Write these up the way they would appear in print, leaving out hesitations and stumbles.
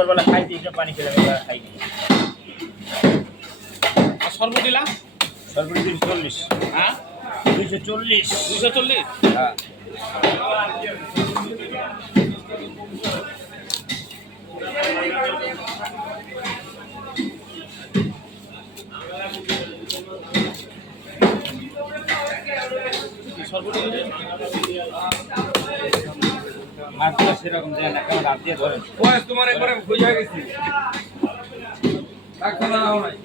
দুপুরবেলা খাই দিই পানি খেলে খাই নি। আর সর্বদিলা সর্বোচ্চ 240। হ্যাঁ 240। 240 হ্যাঁ সর্বদিলা মাছটা সেরকম দেয় না, কেমন হাত দিয়ে ধরেন। বয়স তোমার একবারে বুঝা গেছি রাখো না নাই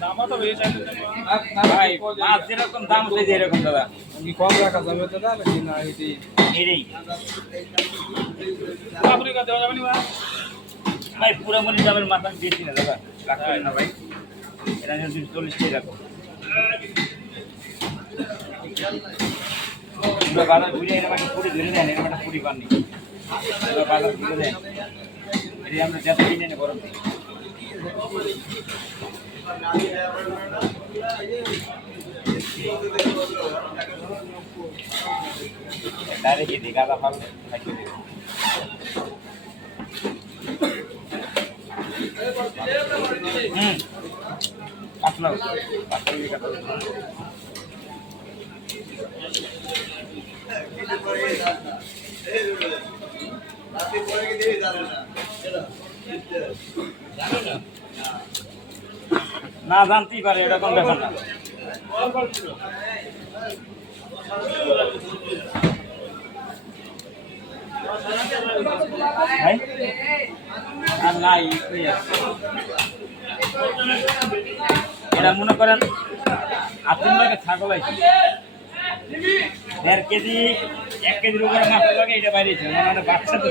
দামা তো বেশি ভাই মাছ যেরকম দাম হচ্ছে এরকম দাদা কি কম রাখা যাবে দাদা নাকি না এটি এটাই আফ্রিকা দেওয়া যাবে না ভাই পুরো মনে দামের মাছ আমি দিয়েছি না দাদা, রাখবেন না ভাই। এটা 240 টাকা রাখো। পুরো বাজার ঘুরে এরকম একটা পুরি ধরে দেন, এরকম একটা পুরি পাননি। পুরো বাজার ঘুরে দেন, এটি আমরা যত কিনে নেব বরং ডাইরেক্ট দিই গাঁদা ফল খাইতে দিই। কাতলা না জানতেই পারে, এটা কোন ব্যাপার না। ভাই আর নাই এটা মনে করেন আপনার লাগে ছাগল আছে 1.5 কেজি 1 কেজির উপরে মাছ লাগে, এটা বাইরে বাচ্চা তো